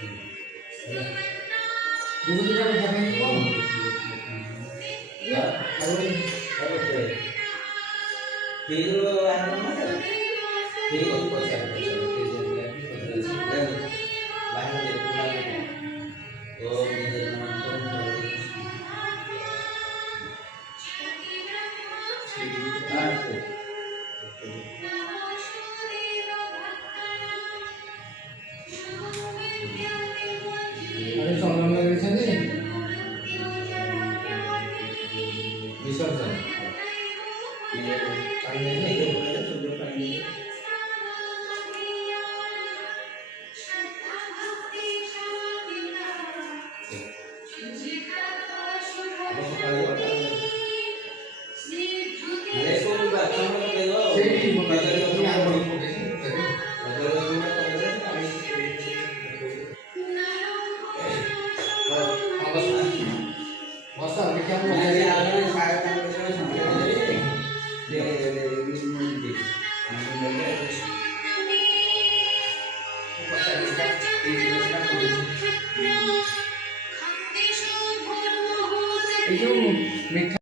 Dulu kita pakai itu. Ya, kalau itu ada mana? Jadi kok konsep dan bahan dari pulang. Oh, dari teman-teman dari ada soal lagi sini. Bisa saja. Kayaknya itu sudah panggil. Itu